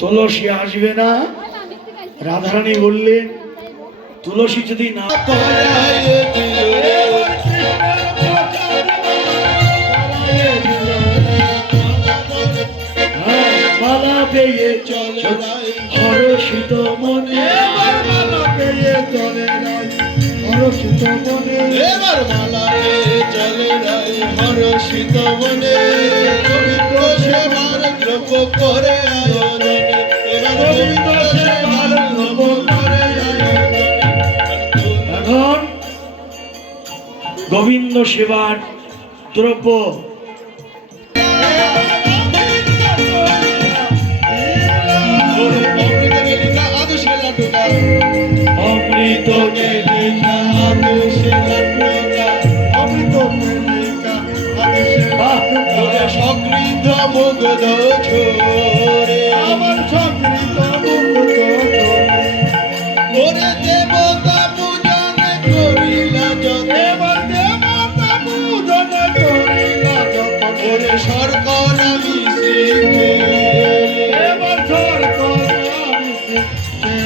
তুলসী আসবে না। রাধারানী বললেন তুলসী যদি না মালা পেয়ে চলে হরষিত মনে, মালা পেয়ে চলে হরষিত মনে, এবার মালা পেয়ে চলে হরষিত মনে, গোবিন্দ সেবার দ্রব্য করে আয়োজনে, এবার গোবিন্দ সেবার দ্রব্য করে আয়োজনে। এখন গোবিন্দ সেবার দ্রব্য অমৃত সকৃত মুগ্ধ ছোরে, আমার সকৃত মুগ্ধ ছোরে, ওরে দেবতা পূজন করিলা যত, এবার দেবতা পূজন করিলা যত, ওরে শর্কর আমি শিখে, এবার শর্কর আমি শিখে,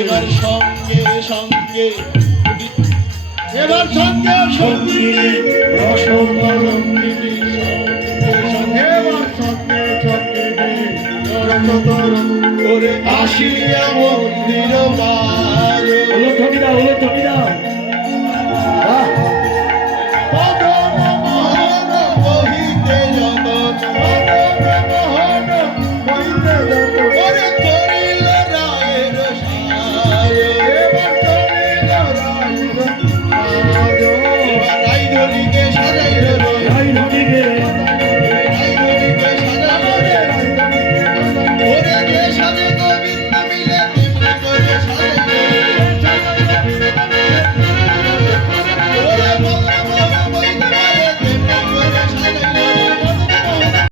এবার সঙ্গে সঙ্গে, এবার সঙ্গে সঙ্গে রসতরঙ্গিনী, আসিয়া মন্দির মার, হলো ধনী দাও, হলো ধনী দাও।